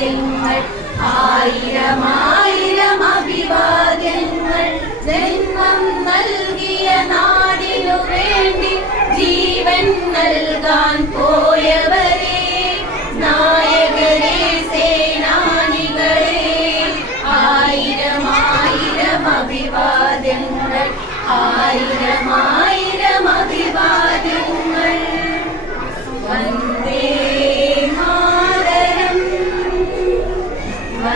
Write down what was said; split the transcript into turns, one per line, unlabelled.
അഭിവാദ്യങ്ങൾ ആയിരമായിരം അഭിവാദ്യങ്ങൾ